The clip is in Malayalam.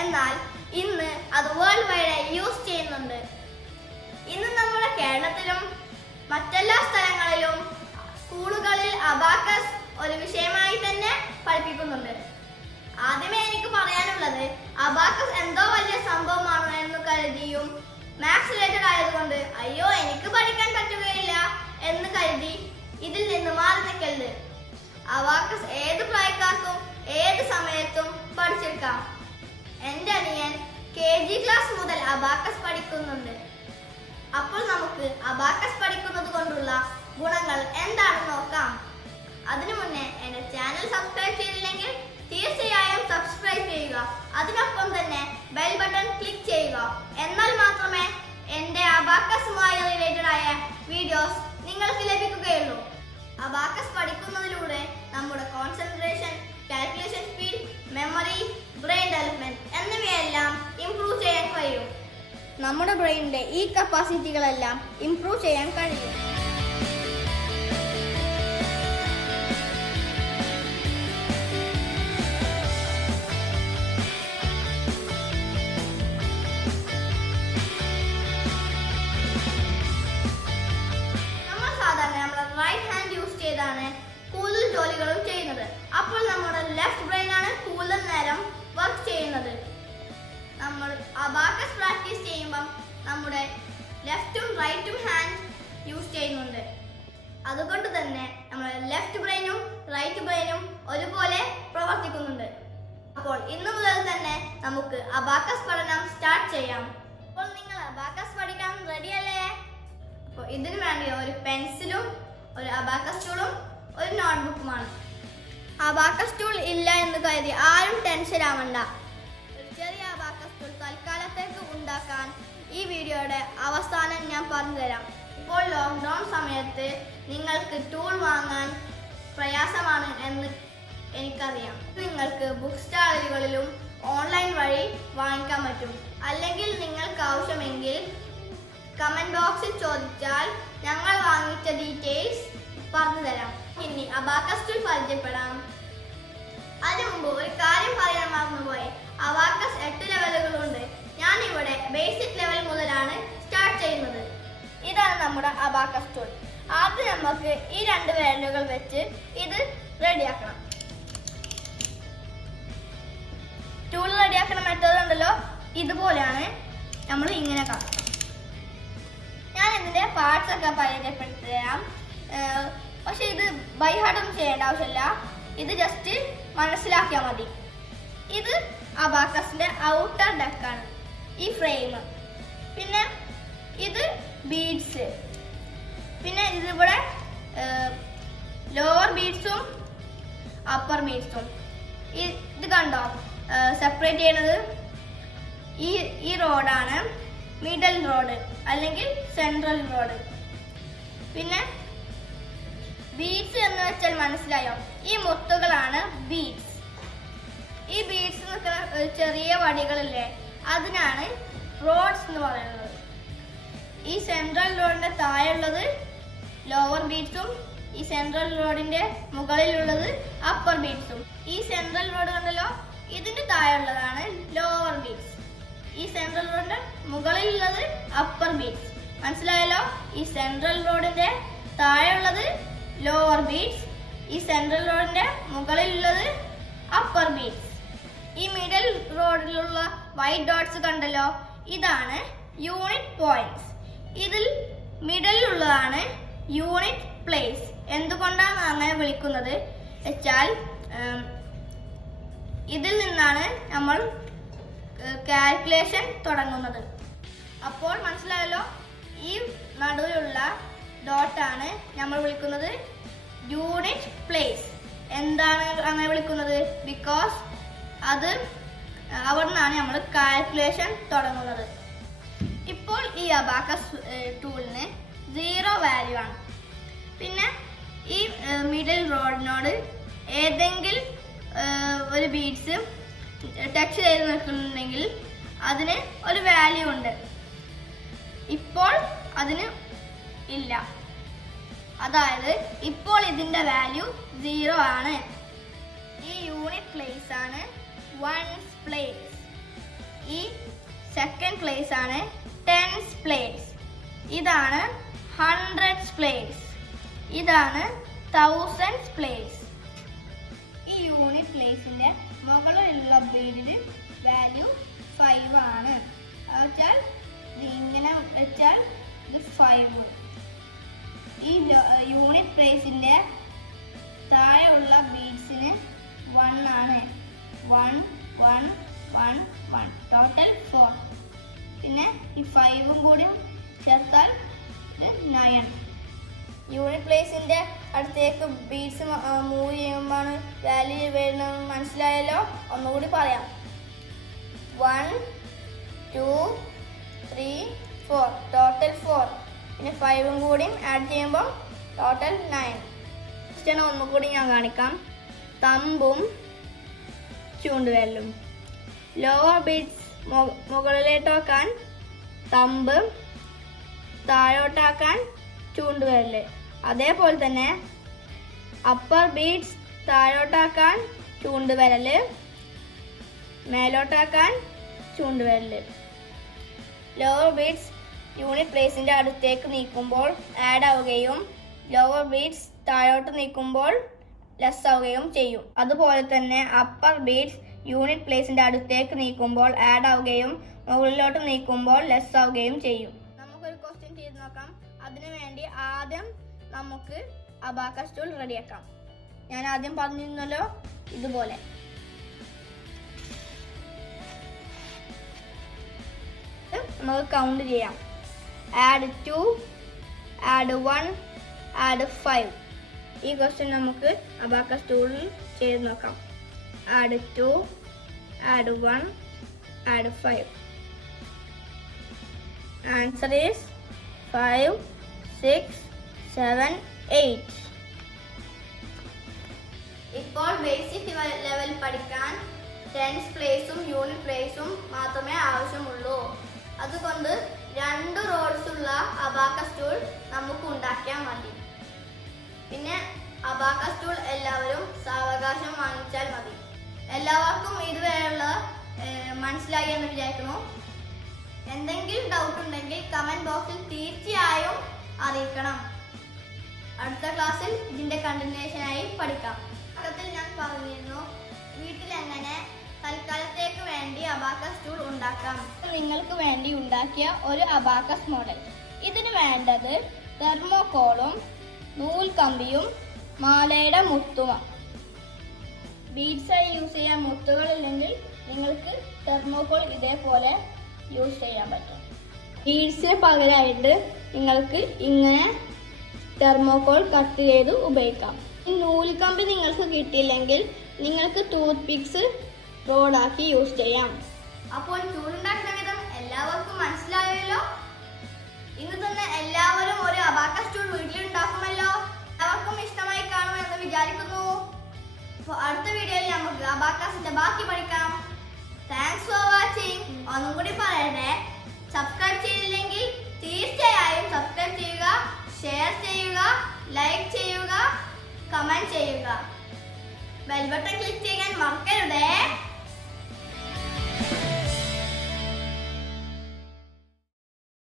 എന്നാൽ ഇന്ന് അത് വേൾഡ് വൈഡ് യൂസ് ചെയ്യുന്നുണ്ട്. ഇന്ന് നമ്മുടെ കേരളത്തിലും മറ്റെല്ലാ സ്ഥലങ്ങളിലും സ്കൂളുകളിൽ അബാക്കസ് ഒരു വിഷയമായി തന്നെ പഠിപ്പിക്കുന്നുണ്ട്. ആദ്യമേ എനിക്ക് പറയാനുള്ളത്, അബാക്കസ് എന്തോ വലിയ സംഭവമാണ് എന്ന് കരുതിയും മാത്സ് റിലേറ്റഡ് ആയതുകൊണ്ട് അയ്യോ എനിക്ക് പഠിക്കാൻ പറ്റുകയില്ല എന്ന് കരുതി ഇതിൽ നിന്ന് മാറി നിൽക്കരുത്. അബാക്കസ് ഏത് പ്രായക്കാർക്കും ഏത് സമയത്തും പഠിച്ചെടുക്കാം. എൻ്റെ അനിയൻ KG ക്ലാസ് മുതൽ അബാക്കസ് പഠിക്കുന്നുണ്ട്. അപ്പോൾ നമുക്ക് അബാക്കസ് പഠിക്കുന്നത് കൊണ്ടുള്ള ഗുണങ്ങൾ എന്താണെന്ന് നോക്കാം. അതിനു മുന്നേ എൻ്റെ ചാനൽ സബ്സ്ക്രൈബ് ചെയ്തില്ലെങ്കിൽ തീർച്ചയായും സബ്സ്ക്രൈബ് ചെയ്യുക. അതിനൊപ്പം തന്നെ ബെൽ ബട്ടൺ ക്ലിക്ക് ചെയ്യുക. എന്നാൽ മാത്രമേ എൻ്റെ അബാക്കസുമായി റിലേറ്റഡ് ആയ വീഡിയോസ് നിങ്ങൾക്ക് ലഭിക്കുകയുള്ളൂ. അബാക്കസ് പഠിക്കുന്നതിലൂടെ നമ്മുടെ concentration, calculation speed, memory, brain development എന്നിവയെല്ലാം ഇംപ്രൂവ് ചെയ്യാൻ കഴിയും. നമ്മുടെ ബ്രെയിനിന്റെ ഈ കപ്പാസിറ്റികളെല്ലാം ഇംപ്രൂവ് ചെയ്യാൻ കഴിയും. നമ്മൾ സാധാരണ നമ്മുടെ റൈറ്റ് ഹാൻഡ് യൂസ് ചെയ്താണ് കൂടുതൽ ജോലികളും ചെയ്യുന്നത്. അപ്പോൾ നമ്മുടെ ലെഫ്റ്റ് ബ്രെയിൻ ആണ് കൂടുതൽ നേരം വർക്ക് ചെയ്യുന്നത്. നമ്മൾ അബാക്കസ് പ്രാക്ടീസ് ചെയ്യുമ്പം നമ്മുടെ ലെഫ്റ്റും റൈറ്റും ഹാൻഡ് യൂസ് ചെയ്യുന്നുണ്ട്. അതുകൊണ്ട് തന്നെ നമ്മുടെ ലെഫ്റ്റ് ബ്രെയിനും റൈറ്റ് ബ്രെയിനും ഒരുപോലെ പ്രവർത്തിക്കുന്നുണ്ട്. അപ്പോൾ ഇന്നു മുതൽ തന്നെ നമുക്ക് അബാക്കസ് പഠനം സ്റ്റാർട്ട് ചെയ്യാം. അപ്പോൾ നിങ്ങൾ അബാക്കസ് പഠിക്കാൻ റെഡിയല്ലേ? അപ്പോൾ ഇതിനു വേണ്ടി ഒരു പെൻസിലും ഒരു അബാക്കസ് ടൂളും ഒരു നോട്ട്ബുക്കുമാണ്. അബാക്കസ് ടൂൾ ഇല്ല എന്ന് കരുതി ആരും ടെൻഷൻ ആവണ്ട. ഒരു ചെറിയ അബാക്കസ് ടൂൾ തൽക്കാലത്തേക്ക് ഉണ്ടാക്കാൻ ഈ വീഡിയോയുടെ അവസാനം ഞാൻ പറഞ്ഞുതരാം. ഇപ്പോൾ ലോക്ക്ഡൗൺ സമയത്ത് നിങ്ങൾക്ക് ടൂൾ വാങ്ങാൻ പ്രയാസമാണ് എന്ന് എനിക്കറിയാം. നിങ്ങൾക്ക് ബുക്ക് സ്റ്റാളുകളിലും ഓൺലൈൻ വഴി വാങ്ങിക്കാൻ പറ്റും. അല്ലെങ്കിൽ നിങ്ങൾക്ക് ആവശ്യമെങ്കിൽ കമന്റ് ബോക്സിൽ ചോദിച്ചാൽ ഞങ്ങൾ വാങ്ങിച്ച ഡീറ്റെയിൽസ് പറഞ്ഞു തരാം. ഇനി അബാക്കസ് ടൂൾ പരിചയപ്പെടാം. അതിനു മുമ്പ് ഒരു കാര്യം പറയാൻ മറന്നുപോയി. അബാക്കസ് 8 ലെവലുകളുണ്ട്. ഞാൻ ഇവിടെ ബേസിക് ലെവൽ മുതലാണ് സ്റ്റാർട്ട് ചെയ്യുന്നത്. ഇതാണ് നമ്മുടെ അബാക്കസ് ടൂൾ. ആദ്യം നമുക്ക് ഈ 2 വിരലുകൾ വെച്ച് ഇത് റെഡിയാക്കണം. ടൂൾ റെഡിയാക്കുന്ന മെത്തേഡ് ഉണ്ടല്ലോ, ഇതുപോലെയാണ്. നമ്മൾ ഇങ്ങനെ കാണും. ഞാൻ ഇതിന്റെ പാർട്സ് ഒക്കെ പരിചയപ്പെടുത്തി തരാം. പക്ഷെ ഇത് ബൈ ഹാർട്ട് ഒന്നും ചെയ്യേണ്ട ആവശ്യമില്ല. ഇത് ജസ്റ്റ് മനസ്സിലാക്കിയാൽ മതി. ഇത് അബാക്കസിന്റെ ഔട്ടർ ഡെക്കാണ്, ഈ ഫ്രെയിം. പിന്നെ ഇത് ബീഡ്സ്. പിന്നെ ഇതിവിടെ ലോവർ ബീഡ്സും അപ്പർ ബീഡ്സും. ഇത് കണ്ടോ സെപ്പറേറ്റ് ചെയ്യണത്? ഈ റോഡാണ് മിഡൽ റോഡ് അല്ലെങ്കിൽ സെൻട്രൽ റോഡ്. പിന്നെ ബീഡ്സ് എന്ന് വെച്ചാൽ മനസ്സിലായോ? ഈ മുത്തുകളാണ് ബീഡ്സ്. ഈ ബീഡ്സ് നിൽക്കുന്ന ചെറിയ വടികളില്ലേ, അതിനാണ് റോഡ്സ് എന്ന് പറയുന്നത്. ഈ സെൻട്രൽ റോഡിന്റെ താഴെയുള്ളത് ലോവർ ബീഡ്സും ഈ സെൻട്രൽ റോഡിന്റെ മുകളിലുള്ളത് അപ്പർ ബീഡ്സും. ഈ സെൻട്രൽ റോഡ് കണ്ടല്ലോ, ഇതിന്റെ താഴെയുള്ളതാണ് ലോവർ ബീഡ്സ്. ഈ സെൻട്രൽ റോഡിന്റെ മുകളിലുള്ളത് അപ്പർ ബീഡ്സ്. മനസ്സിലായല്ലോ? ഈ സെൻട്രൽ റോഡിന്റെ താഴെയുള്ളത് ലോവർ ബീഡ്സ്, ഈ സെൻട്രൽ റോഡിന്റെ മുകളിലുള്ളത് അപ്പർ ബീഡ്സ്. ഈ മിഡിൽ റോഡിലുള്ള വൈറ്റ് ഡോട്ട്സ് കണ്ടല്ലോ, ഇതാണ് യൂണിറ്റ് പോയിന്റ്സ്. ഇതിൽ മിഡിലുള്ളതാണ് യൂണിറ്റ് പ്ലേസ്. എന്തുകൊണ്ടാണ് അങ്ങനെ വിളിക്കുന്നത് വെച്ചാൽ ഇതിൽ നിന്നാണ് നമ്മൾ കാൽക്കുലേഷൻ തുടങ്ങുന്നത്. അപ്പോൾ മനസ്സിലായല്ലോ, ഈ നടുവിലുള്ള ഡോട്ടാണ് നമ്മൾ വിളിക്കുന്നത് യൂണിറ്റ് പ്ലേസ്. എന്താണ് അങ്ങനെ വിളിക്കുന്നത്? ബിക്കോസ് അത് അവിടെ നിന്നാണ് നമ്മൾ കാൽക്കുലേഷൻ തുടങ്ങുന്നത്. ഇപ്പോൾ ഈ അബാക്കസ് ടൂളിന് 0 വാല്യൂ ആണ്. പിന്നെ ഈ മിഡിൽ റോഡിനോട് ഏതെങ്കിലും ഒരു ബീഡ്സ് ടച്ച് ചെയ്ത് നിൽക്കുന്നുണ്ടെങ്കിൽ അതിന് ഒരു വാല്യൂ ഉണ്ട്. ഇപ്പോൾ അതിന് ഇല്ല. അതായത് ഇപ്പോൾ ഇതിന്റെ വാല്യൂ 0 ആണ്. ഈ യൂണിറ്റ് പ്ലേസ് ആണ് വൺസ് പ്ലേസ്. ഈ സെക്കൻഡ് പ്ലേസ് ആണ് ടെൻസ് പ്ലേസ്. ഇതാണ് ഹൺഡ്രഡ്സ് പ്ലേസ്. ഇതാണ് തൗസൻഡ്സ് പ്ലേസ്. ഈ യൂണിറ്റ് പ്ലേസിന്റെ മുകളിലുള്ള ബീഡിൽ വാല്യൂ 5 ആണ്. വെച്ചാൽ ഇങ്ങനെ വെച്ചാൽ ഇത് 5. ഈ യൂണിറ്റ് പ്ലേസിന്റെ താഴെയുള്ള ബീഡ്സിന് 1 ആണ്. 1 1 1 1 ടോട്ടൽ 4. പിന്നെ ഈ 5ഉം കൂടി ചേർത്താൽ 9. യൂണിറ്റ് പ്ലേസിന്റെ അടുത്തേക്ക് ബീഡ്സ് മൂവ് ചെയ്യുമ്പോൾ വാല്യൂ വരുന്നത് മനസ്സിലായല്ലോ? ഒന്നുകൂടി പറയാം. 1 2 3 4 ടോട്ടൽ 4. പിന്നെ 5ഉം കൂടി ആഡ് ചെയ്യുമ്പോൾ ടോട്ടൽ 9. ക്വസ്റ്റ്യൻ ഒന്നുകൂടി ഞാൻ കാണിക്കാം. തമ്പും ചൂണ്ടുവിരലും. ലോവർ ബീഡ്സ് മുകളിലോട്ടാക്കാൻ തമ്പ്, താഴോട്ടാക്കാൻ ചൂണ്ടുവിരല്. അതേപോലെ തന്നെ അപ്പർ ബീഡ്സ് താഴോട്ടാക്കാൻ ചൂണ്ടുവിരല്, മേലോട്ടാക്കാൻ ചൂണ്ടുവിരല്. ലോവർ ബീഡ്സ് യൂണിറ്റ് പ്ലേസിന്റെ അടുത്തേക്ക് നീക്കുമ്പോൾ ആഡ് ആവുകയും ലോവർ ബീഡ്സ് താഴോട്ട് നീക്കുമ്പോൾ ലെസ് ആവുകയും ചെയ്യും. അതുപോലെ തന്നെ അപ്പർ ബീഡ്സ് യൂണിറ്റ് പ്ലേസിന്റെ അടുത്തേക്ക് നീക്കുമ്പോൾ ആഡ് ആവുകയും മുകളിലോട്ട് നീക്കുമ്പോൾ ലെസ് ആവുകയും ചെയ്യും. നമുക്കൊരു ക്വസ്റ്റ്യൻ ചെയ്ത് നോക്കാം. അതിനു വേണ്ടി ആദ്യം നമുക്ക് അബാക്കസ് ടൂൾ റെഡിയാക്കാം. ഞാൻ ആദ്യം പറഞ്ഞിരുന്നല്ലോ, ഇതുപോലെ. നമുക്ക് കൗണ്ട് ചെയ്യാം. Add 2, add 1, add 5. ഈ ക്വസ്റ്റ്യൻ നമുക്ക് അബാക്കസ് ടൂളിൽ ചെയ്ത് നോക്കാം. Add 2, add 1, add 5. Answer is 5 6 7 8. ഇപ്പോൾ ബേസിക് ലെവൽ പഠിക്കാൻ ടെൻസ് പ്ലേസും യൂണിറ്റ് പ്ലേസും മാത്രമേ ആവശ്യമുള്ളൂ. അതുകൊണ്ട് 2 റോഡ്സ് ഉള്ള അബാക്കസ് ടൂൾ നമുക്ക് ഉണ്ടാക്കിയാൽ മതി. പിന്നെ അബാക്കസ് ടൂൾ എല്ലാവരും സാവകാശം വാങ്ങിച്ചാൽ മതി. എല്ലാവർക്കും ഇതുവരെയുള്ള മനസ്സിലായി എന്ന് വിചാരിക്കുന്നു. എന്തെങ്കിലും ഡൗട്ട് ഉണ്ടെങ്കിൽ കമന്റ് ബോക്സിൽ തീർച്ചയായും അറിയിക്കണം. അടുത്ത ക്ലാസ്സിൽ ഇതിന്റെ കണ്ടിന്യൂഷനായി പഠിക്കാം. തുടക്കത്തിൽ ഞാൻ പറഞ്ഞിരുന്നു വീട്ടിൽ എങ്ങനെ തൽക്കാലത്തേക്ക് വേണ്ടി അബാക്കസ് ടൂൾ ഉണ്ടാക്കാം. നിങ്ങൾക്ക് വേണ്ടി ഉണ്ടാക്കിയ ഒരു അബാക്കസ് മോഡൽ. ഇതിന് വേണ്ടത് തെർമോകോളും നൂൽക്കമ്പിയും മാലയുടെ മുത്തും. ബീഡ്സായി യൂസ് ചെയ്യാൻ മുത്തുകളില്ലെങ്കിൽ നിങ്ങൾക്ക് തെർമോകോൾ ഇതേപോലെ യൂസ് ചെയ്യാൻ പറ്റും. ബീഡ്സിന് പകരമായിട്ട് നിങ്ങൾക്ക് ഇങ്ങനെ തെർമോകോൾ കട്ട് ചെയ്ത് ഉപയോഗിക്കാം. ഈ നൂൽക്കമ്പി നിങ്ങൾക്ക് കിട്ടിയില്ലെങ്കിൽ നിങ്ങൾക്ക് ടൂത്ത് പിക്സ് റോഡാക്കി യൂസ് ചെയ്യാം. അപ്പോൾ ചൂടുണ്ടാക്കുന്ന വിധം എല്ലാവർക്കും മനസ്സിലായല്ലോ. ഇന്ന് തന്നെ എല്ലാവരും ഒരു അബാക്കസ് ടൂൾ വീട്ടിലുണ്ടാക്കുമല്ലോ. എല്ലാവർക്കും ഇഷ്ടമായി കാണുമെന്ന് വിചാരിക്കുന്നു. അപ്പോൾ അടുത്ത വീഡിയോയിൽ നമുക്ക് അബാക്കസിന്റെ ബാക്കി പഠിക്കാം. Thanks for watching. ഒന്നും കൂടി പറയട്ടെ, സബ്സ്ക്രൈബ് ചെയ്തില്ലെങ്കിൽ തീർച്ചയായും സബ്സ്ക്രൈബ് ചെയ്യുക, ഷെയർ ചെയ്യുക, ലൈക്ക് ചെയ്യുക, കമന്റ് ചെയ്യുക. ബെൽ ബട്ടൺ ക്ലിക്ക് ചെയ്യാൻ മറക്കരുതേ.